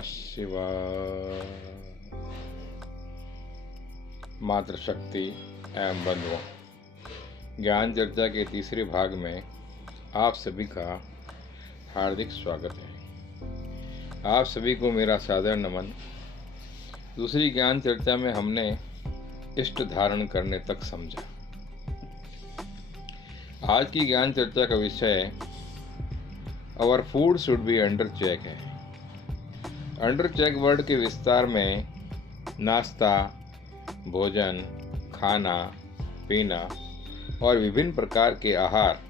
नमः शिवाय। मातृशक्ति एवं बंधुओं, ज्ञान चर्चा के तीसरे भाग में आप सभी का हार्दिक स्वागत है। आप सभी को मेरा सादर नमन। दूसरी ज्ञान चर्चा में हमने इष्ट धारण करने तक समझा। आज की ज्ञान चर्चा का विषय our food should be under check है। अंडर चेक वर्ड के विस्तार में नाश्ता, भोजन, खाना पीना और विभिन्न प्रकार के आहार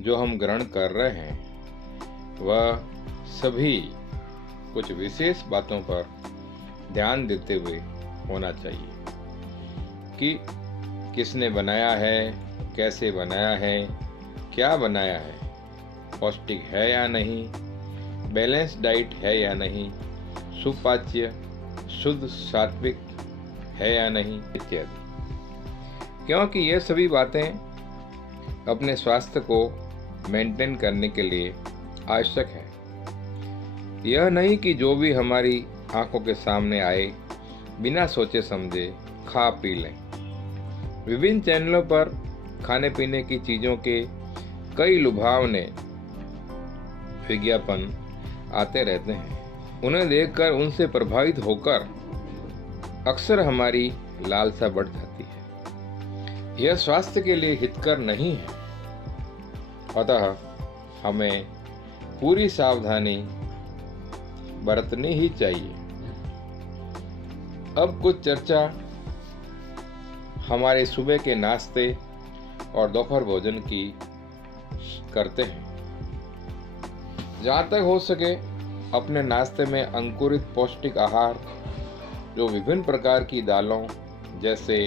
जो हम ग्रहण कर रहे हैं वह सभी कुछ विशेष बातों पर ध्यान देते हुए होना चाहिए कि किसने बनाया है, कैसे बनाया है, क्या बनाया है, पौष्टिक है या नहीं, बैलेंस डाइट है या नहीं, सुपाच्य शुद्ध सात्विक है या नहीं इत्यादि। क्योंकि ये सभी बातें अपने स्वास्थ्य को मेंटेन करने के लिए आवश्यक है। यह नहीं कि जो भी हमारी आंखों के सामने आए बिना सोचे समझे खा पी लें। विभिन्न चैनलों पर खाने पीने की चीज़ों के कई लुभावने विज्ञापन आते रहते हैं। उन्हें देखकर उनसे प्रभावित होकर अक्सर हमारी लालसा बढ़ जाती है। यह स्वास्थ्य के लिए हितकर नहीं है। अतः हमें पूरी सावधानी बरतनी ही चाहिए। अब कुछ चर्चा हमारे सुबह के नाश्ते और दोपहर भोजन की करते हैं। जहाँ तक हो सके अपने नाश्ते में अंकुरित पौष्टिक आहार जो विभिन्न प्रकार की दालों जैसे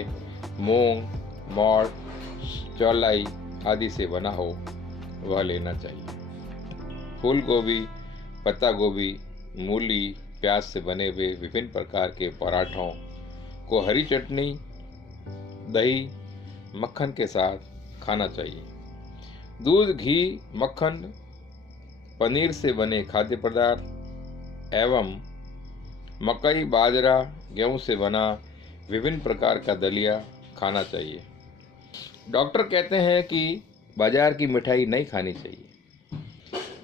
मूंग, मौड़, चौलाई आदि से बना हो वह लेना चाहिए। फूल गोभी, पत्ता गोभी, मूली, प्याज से बने हुए विभिन्न प्रकार के पराठों को हरी चटनी, दही, मक्खन के साथ खाना चाहिए। दूध, घी, मक्खन, पनीर से बने खाद्य पदार्थ एवं मकई, बाजरा, गेहूं से बना विभिन्न प्रकार का दलिया खाना चाहिए। डॉक्टर कहते हैं कि बाजार की मिठाई नहीं खानी चाहिए।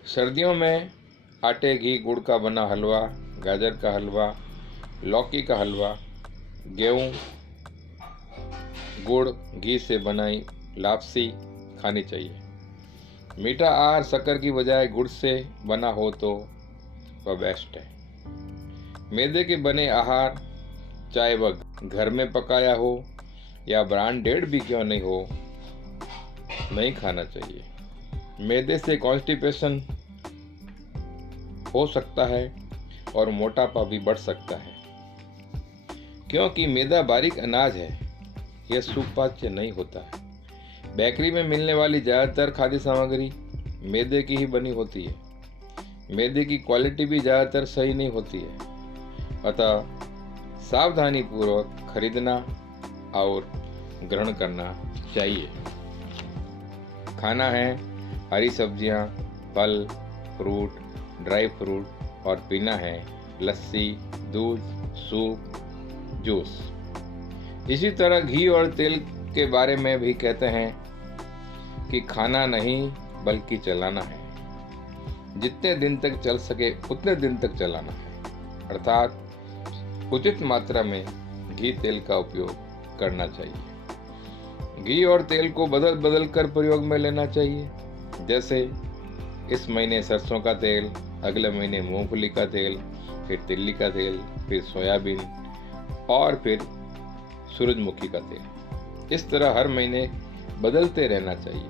सर्दियों में आटे, घी, गुड़ का बना हलवा, गाजर का हलवा, लौकी का हलवा, गेहूं, गुड़, घी से बनाई लापसी खानी चाहिए। मीठा आहार शक्कर की बजाय गुड़ से बना हो तो वह बेस्ट है। मैदे के बने आहार चाहे वह घर में पकाया हो या ब्रांडेड भी क्यों नहीं हो, नहीं खाना चाहिए। मैदे से कॉन्स्टिपेशन हो सकता है और मोटापा भी बढ़ सकता है। क्योंकि मैदा बारीक अनाज है, यह सुपाच्य नहीं होता है। बेकरी में मिलने वाली ज़्यादातर खाद्य सामग्री मैदे की ही बनी होती है। मैदे की क्वालिटी भी ज़्यादातर सही नहीं होती है। अतः सावधानी पूर्वक खरीदना और ग्रहण करना चाहिए। खाना है हरी सब्जियां, फल, फ्रूट, ड्राई फ्रूट और पीना है लस्सी, दूध, सूप, जूस। इसी तरह घी और तेल के बारे में भी कहते हैं कि खाना नहीं बल्कि चलाना है। जितने दिन तक चल सके उतने दिन तक चलाना है। अर्थात उचित मात्रा में घी तेल का उपयोग करना चाहिए। घी और तेल को बदल बदल कर प्रयोग में लेना चाहिए। जैसे इस महीने सरसों का तेल, अगले महीने मूंगफली का तेल, फिर तिल्ली का तेल, फिर सोयाबीन और फिर सूरजमुखी का तेल। इस तरह हर महीने बदलते रहना चाहिए।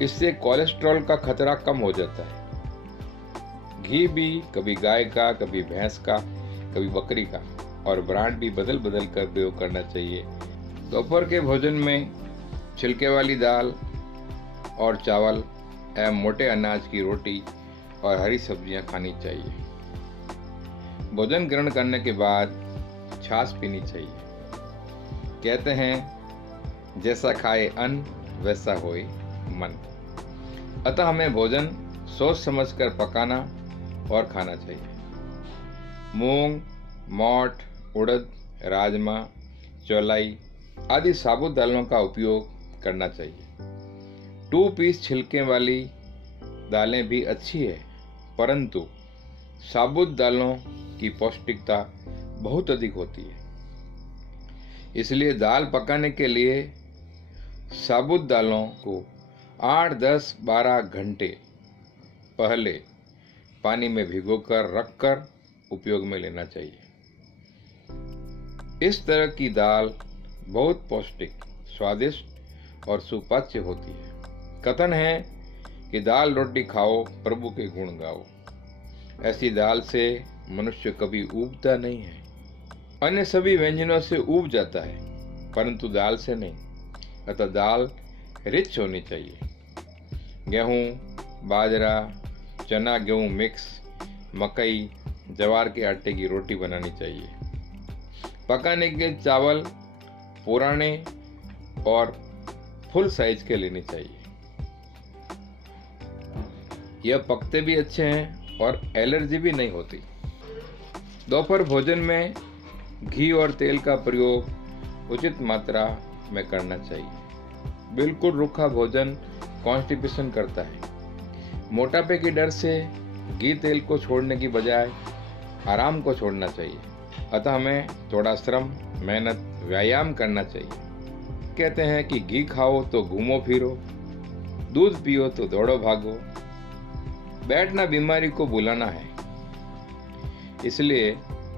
इससे कोलेस्ट्रॉल का खतरा कम हो जाता है। घी भी कभी गाय का, कभी भैंस का, कभी बकरी का और ब्रांड भी बदल बदल कर प्रयोग करना चाहिए। दोपहर के भोजन में छिलके वाली दाल और चावल एवं मोटे अनाज की रोटी और हरी सब्जियां खानी चाहिए। भोजन ग्रहण करने के बाद छाछ पीनी चाहिए। कहते हैं जैसा खाए अन्न वैसा होए मन। अतः हमें भोजन सोच समझकर पकाना और खाना चाहिए। मूंग, मोठ, उड़द, राजमा, चौलाई आदि साबुत दालों का उपयोग करना चाहिए। 2 पीस छिलके वाली दालें भी अच्छी है, परंतु साबुत दालों की पौष्टिकता बहुत अधिक होती है। इसलिए दाल पकाने के लिए साबुत दालों को 8, 10, 12 घंटे पहले पानी में भिगोकर रखकर उपयोग में लेना चाहिए। इस तरह की दाल बहुत पौष्टिक, स्वादिष्ट और सुपाच्य होती है। कथन है कि दाल रोटी खाओ, प्रभु के गुण गाओ। ऐसी दाल से मनुष्य कभी ऊबता नहीं है। अन्य सभी व्यंजनों से ऊब जाता है, परंतु दाल से नहीं। अतः दाल रिच होनी चाहिए। गेहूँ, बाजरा, चना गेहूँ मिक्स, मकई, ज्वार के आटे की रोटी बनानी चाहिए। पकाने के चावल पुराने और फुल साइज के लेने चाहिए। यह पकते भी अच्छे हैं और एलर्जी भी नहीं होती। दोपहर भोजन में घी और तेल का प्रयोग उचित मात्रा में करना चाहिए। बिल्कुल रूखा भोजन कॉन्स्टिपेशन करता है। मोटापे के डर से घी तेल को छोड़ने की बजाय आराम को छोड़ना चाहिए। अतः हमें थोड़ा श्रम, मेहनत, व्यायाम करना चाहिए। कहते हैं कि घी खाओ तो घूमो फिरो, दूध पियो तो दौड़ो भागो। बैठना बीमारी को बुलाना है। इसलिए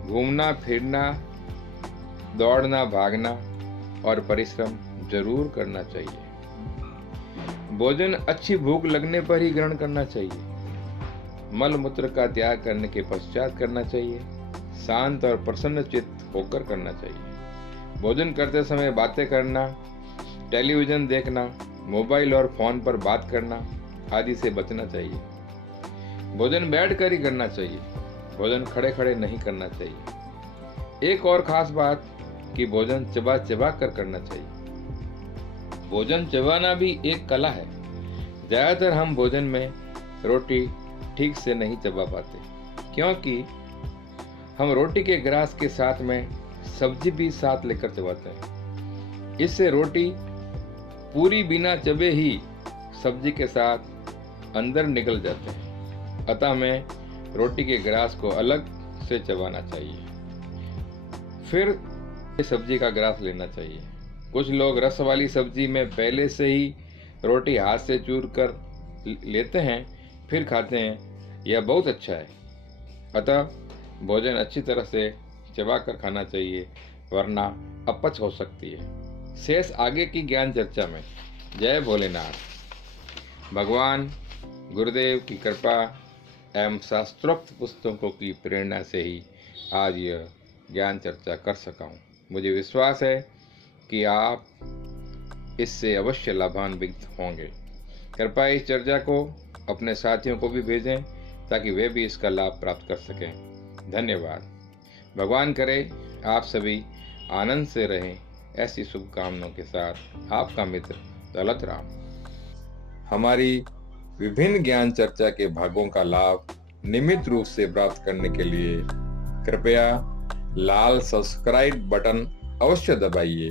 घूमना फिरना, दौड़ना भागना और परिश्रम जरूर करना चाहिए। भोजन अच्छी भूख लगने पर ही ग्रहण करना चाहिए। मल मूत्र का त्याग करने के पश्चात करना चाहिए। शांत और प्रसन्न चित्त होकर करना चाहिए। भोजन करते समय बातें करना, टेलीविजन देखना, मोबाइल और फोन पर बात करना आदि से बचना चाहिए। भोजन बैठकर ही करना चाहिए। भोजन खड़े खड़े नहीं करना चाहिए। एक और खास बात कि भोजन चबा चबा कर करना चाहिए। भोजन चबाना भी एक कला है। ज्यादातर हम भोजन में रोटी ठीक से नहीं चबा पाते, क्योंकि हम रोटी के ग्रास के साथ में सब्जी भी साथ लेकर चबाते हैं। इससे रोटी पूरी बिना चबे ही सब्जी के साथ अंदर निकल जाते हैं। अतः हमें रोटी के ग्रास को अलग से चबाना चाहिए, फिर सब्जी का ग्रास लेना चाहिए। कुछ लोग रस वाली सब्जी में पहले से ही रोटी हाथ से चूर कर लेते हैं, फिर खाते हैं। यह बहुत अच्छा है। अतः भोजन अच्छी तरह से चबा कर खाना चाहिए, वरना अपच हो सकती है। शेष आगे की ज्ञान चर्चा में। जय भोलेनाथ। भगवान गुरुदेव की कृपा एवं शास्त्रोक्त पुस्तकों की प्रेरणा से ही आज यह ज्ञान चर्चा कर सका हूँ। मुझे विश्वास है कि आप इससे अवश्य लाभान्वित होंगे। कृपया इस चर्चा को अपने साथियों को भी भेजें ताकि वे भी इसका लाभ प्राप्त कर सकें। धन्यवाद। भगवान करे आप सभी आनंद से रहें। ऐसी शुभकामनाओं के साथ आपका मित्र दौलत राम। हमारी विभिन्न ज्ञान चर्चा के भागों का लाभ नियमित रूप से प्राप्त करने के लिए कृपया लाल सब्सक्राइब बटन अवश्य दबाइए